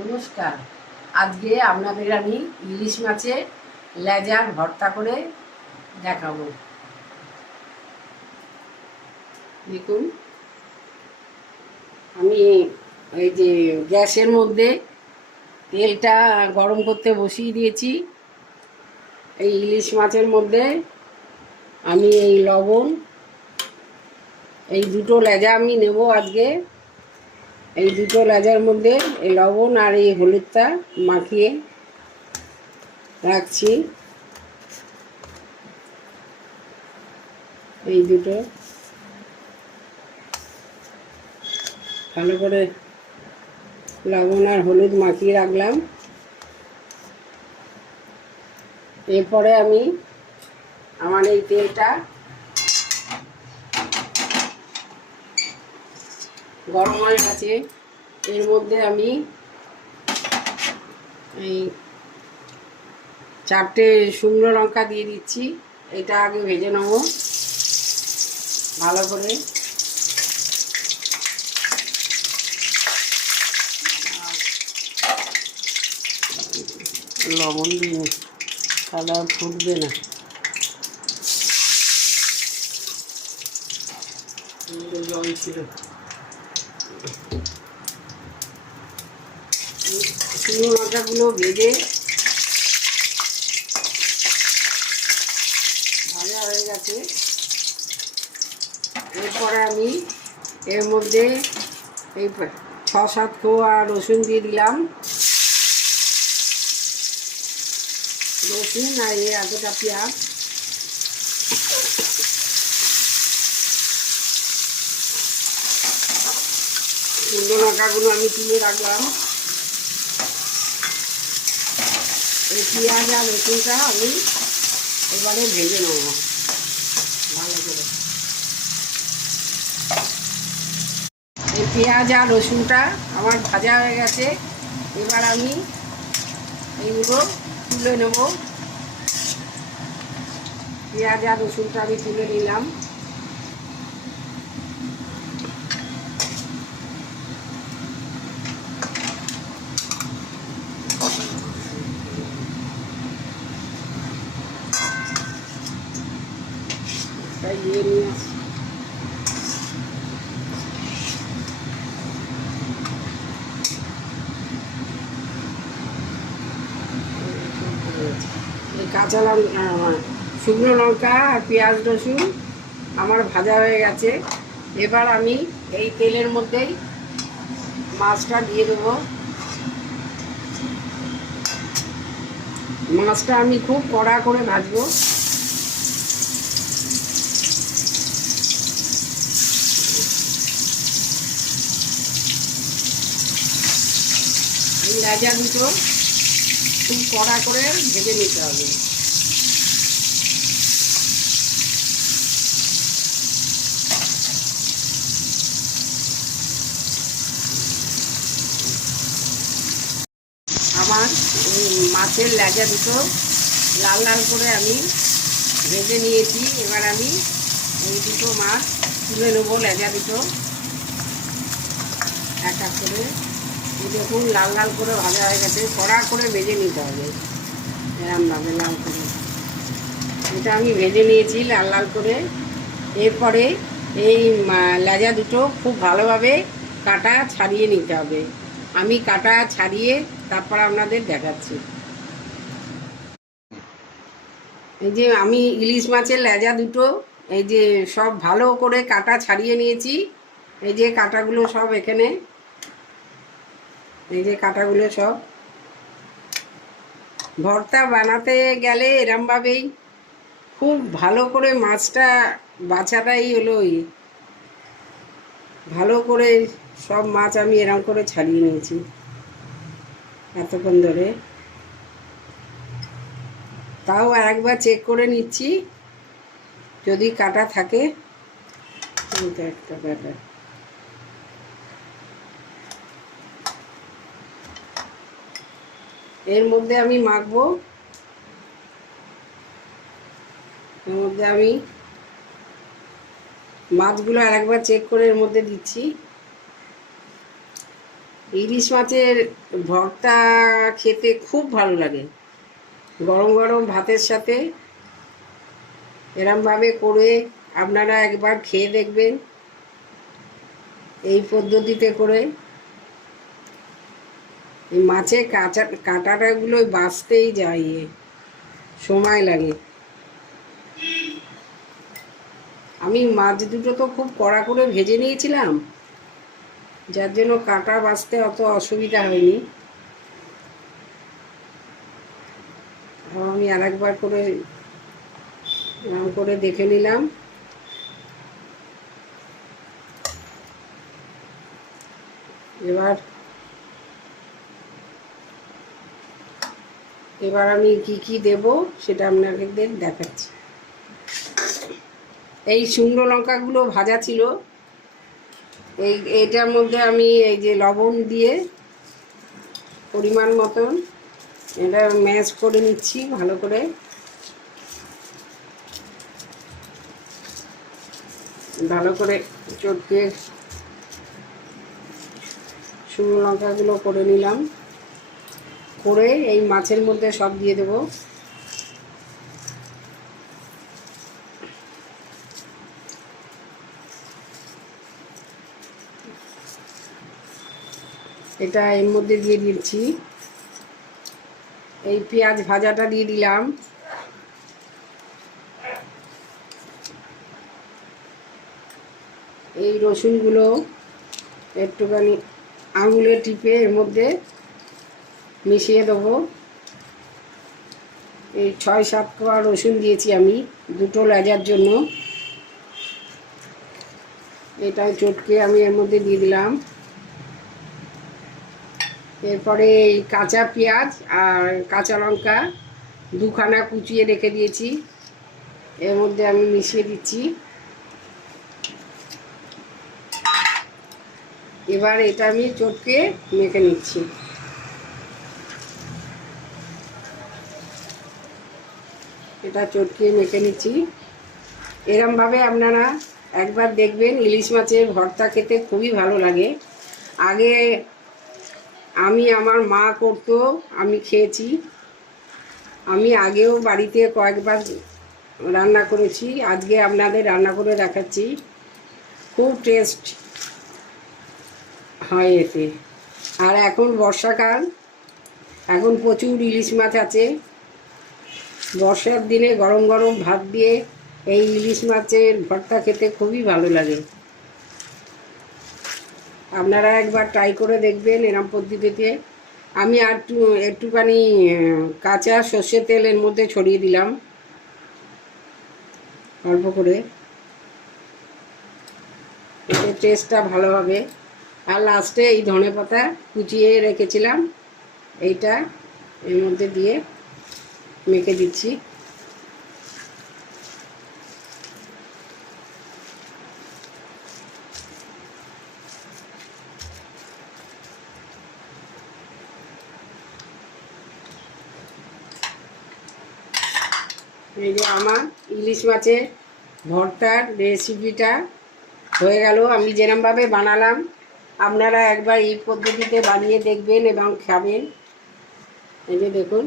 নমস্কার। আজকে আপনাদের আমি ইলিশ মাছের লেজা ভর্তা করে দেখাবো। দেখুন, আমি এই যে গ্যাসের মধ্যে তেলটা গরম করতে বসিয়ে দিয়েছি। এই ইলিশ মাছের মধ্যে আমি এই লবণ, এই দুটো লেজা আমি নেব আজকে। এই দুটো লেজার মধ্যে এই লবণ আর এই হলুদটা মাখিয়ে রাখছি। এই দুটো ভালো করে লবণ আর হলুদ মাখিয়ে রাখলাম। এরপরে আমি আমার এই তেলটা গরম হয়ে গেছে, এর মধ্যে আমি এই 4টে শুকনো লঙ্কা দিয়ে দিচ্ছি। এটা আগে ভেজে নেব ভালো করে। লবণ দিয়ে তাহলে আর ফুটবে না। জল ছিল, শুকনো লঙ্কাগুলো ভেজে ভাজা হয়ে গেছে। এরপরে আমি এর মধ্যে এই 6-7 কোয়া রসুন দিয়ে দিলাম। রসুন আর এতটা পেঁয়াজ, শুকনো লঙ্কাগুলো আমি তুলে রাখলাম। এই পেঁয়াজ আর রসুনটা আমি এবারে ভেজে নেব ভালো করে। এই পেঁয়াজ আর রসুনটা আমার ভাজা হয়ে গেছে। এবার আমি এইগুলো তুলে নেব। পেঁয়াজ আর রসুনটা আমি তুলে নিলাম। তাই নিয়ে আসি। এই কাঁচা লঙ্কা, শুকনো লঙ্কা আর পেঁয়াজ রসুন আমার ভাজা হয়ে গেছে। এবার আমি এই তেলের মধ্যেই মাছটা দিয়ে দেবো। মাছটা আমি খুব কড়া করে ভাজবো। এই লেজা দুটো খুব কড়া করে ভেজে নিতে হবে। আমার মাছের লেজা দুটো লাল লাল করে আমি ভেজে নিয়েছি। এবার আমি এই দুটো মাছ তুলে নেবো, লেজা দুটো এক এক করে। এই দেখুন লাল লাল করে ভাজা হয়ে গেছে। কড়া করে ভেজে নিতে হবে এরমভাবে লাল করে। এটা আমি ভেজে নিয়েছি লাল লাল করে। এরপরে এই লেজা দুটো খুব ভালোভাবে কাটা ছাড়িয়ে নিতে হবে। আমি কাটা ছাড়িয়ে তারপর আপনাদের দেখাচ্ছি। এই যে আমি ইলিশ মাছের লেজা দুটো এই যে সব ভালো করে কাটা ছাড়িয়ে নিয়েছি। এই যে কাটাগুলো সব এখানে, এই যে কাটাগুলো সব। ভর্তা বানাতে গেলে এরমভাবেই খুব ভালো করে মাছটা বাছাটাই হলো ভালো করে সব মাছ আমি এরম করে ছাড়িয়ে নিয়েছি এতক্ষণ ধরে। তাও একবার চেক করে নিচ্ছি যদি কাটা থাকে। একটা ব্যাপার, এর মধ্যে আমি মাখবো। এর মধ্যে আমি মাছগুলো আরেকবার চেক করে এর মধ্যে দিচ্ছি। ইলিশ মাছের ভর্তা খেতে খুব ভালো লাগে, গরম গরম ভাতের সাথে এরমভাবে করে আপনারা একবার খেয়ে দেখবেন। এই পদ্ধতিতে করে এই মাছের কাঁটাটাগুলো বাছতেই যায়, সময় লাগে। আমি মাছ দুটো তো খুব কড়া করে ভেজে নিয়েছিলাম, যার জন্য কাঁটা বাছতে অত অসুবিধা হয়নি। আমি আরেকবার করে এরকম করে দেখে নিলাম। এবার আমি কি কি দেব সেটা আপনাদের দেখাচ্ছি। এই শুকনো লঙ্কাগুলো ভাজা ছিল, এইটার মধ্যে আমি এই যে লবণ দিয়ে পরিমাণ মতন এটা ম্যাশ করে নিচ্ছি ভালো করে। ভালো করে চটকে শুকনো লঙ্কাগুলো করে নিলাম, করে এই মাছের মধ্যে সব দিয়ে দেব। এটা এর মধ্যে দিয়ে দিচ্ছি, এই পেঁয়াজ ভাজাটা দিয়ে দিলাম, এই রসুনগুলো একটুখানি আঙুলে টিপে এর মধ্যে মিশিয়ে দেবো। এই 6-7 কোয়া রসুন দিয়েছি আমি দুটো লেজার জন্য। এটা চটকে আমি এর মধ্যে দিয়ে দিলাম। এরপরে এই কাঁচা পেঁয়াজ আর কাঁচা লঙ্কা দুখানা কুচিয়ে রেখে দিয়েছি, এর মধ্যে আমি মিশিয়ে দিচ্ছি। এবার এটা আমি চটকে মেখে নিচ্ছি। এটা চটকে মেখে নিচ্ছি। এরমভাবে আপনারা একবার দেখবেন, ইলিশ মাছের ভর্তা খেতে খুবই ভালো লাগে। আগে আমার মা করতো, আমি খেয়েছি। আমি আগেও বাড়িতে কয়েকবার রান্না করেছি, আজকে আপনাদের রান্না করে দেখাচ্ছি। খুব টেস্ট হয় এতে। আর এখন বর্ষাকাল, এখন প্রচুর ইলিশ মাছ আছে। বর্ষার দিনে গরম গরম ভাত দিয়ে এই ইলিশ মাছের ভর্তা খেতে খুবই ভালো লাগে। আপনারা একবার ট্রাই করে দেখবেন এরম পদ্ধতিতে। আমি আর একটুখানি কাঁচা সর্ষের তেল এর মধ্যে ছড়িয়ে দিলাম অল্প করে, এতে টেস্টটা ভালো হবে। আর লাস্টে এই ধনেপাতা কুচিয়ে রেখেছিলাম, এইটা এর মধ্যে দিয়ে মেখে দিচ্ছি। এই যে আমার ইলিশ মাছের ভর্তার রেসিপিটা হয়ে গেল। আমি যেরমভাবে বানালাম আপনারা একবার এই পদ্ধতিতে বানিয়ে দেখবেন এবং খাবেন। এই যে দেখুন,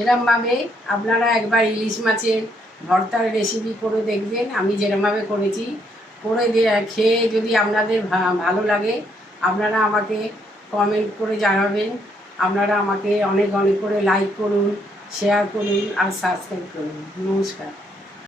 এরমভাবে আপনারা একবার ইলিশ মাছের ভর্তার রেসিপি করে দেখবেন। আমি যেরমভাবে করেছি, করে খেয়ে যদি আপনাদের ভালো লাগে আপনারা আমাকে কমেন্ট করে জানাবেন। আপনারা আমাকে অনেক অনেক করে লাইক করুন, শেয়ার করুন আর সাবস্ক্রাইব করুন। নমস্কার।